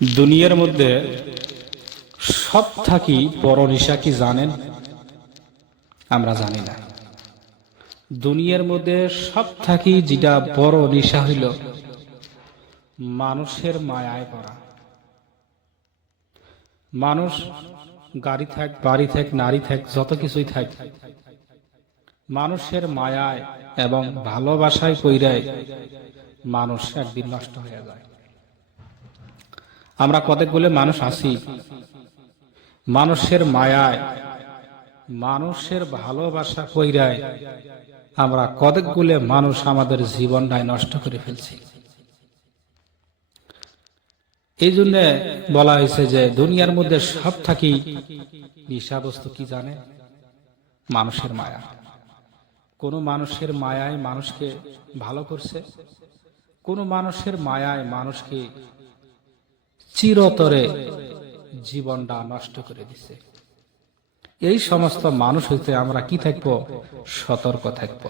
দুনিয়ার মধ্যে সব থাকি বড় নেশা কি জানেন? আমরা জানি না। দুনিয়ার মধ্যে সব থাকি যেটা বড় নেশা হইল মানুষের মায়ায় পড়া। মানুষ গাড়ি থাক, বাড়ি থাক, নারী থাক, যত কিছুই থাক, মানুষের মায়ায় এবং ভালোবাসায় কইরায় মানুষ একদিন নষ্ট হয়ে যায়। আমরা কতগুলো মানুষ আছি মানুষের মায়ায়, মানুষের ভালোবাসা কইরায় আমরা কতগুলো মানুষ আমাদের জীবনটাই নষ্ট করে ফেলছি। এই জন্য বলা হয়েছে যে দুনিয়ার মধ্যে সব থাকি বিষয়বস্তু কি জানে? মানুষের মায়া। কোন মানুষের মায়ায় মানুষকে ভালো করছে, কোন মানুষের মায়ায় মানুষকে চিরতরে জীবনটা নষ্ট করে দিছে। এই সমস্ত মানুষ হইতে আমরা কি থাকবো? সতর্ক থাকবো।